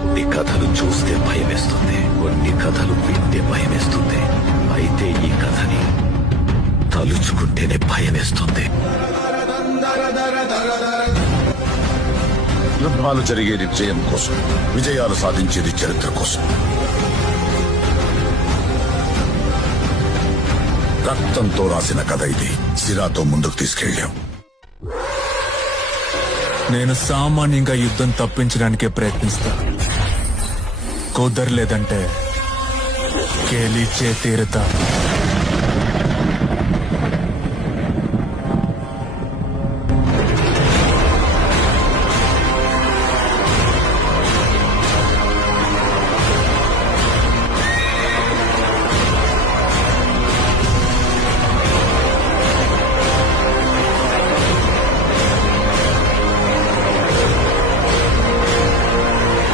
కొన్ని కథలు చూస్తే భయమేస్తుంది, కొన్ని కథలు వింటే భయమేస్తుంది. అయితే ఈ కథని తలుచుకుంటేనే భయమేస్తుంది. యుద్ధాలు జరిగేది విజయం కోసం, విజయాలు సాధించేది చరిత్ర కోసం. రక్తంతో రాసిన కథ ఇది. సిరాతో ముందుకు తీసుకెళ్ళాం. నేను సామాన్యంగా యుద్ధం తప్పించడానికే ప్రయత్నిస్తా. కుదరలేదంటే గెలిచే తీరుతా.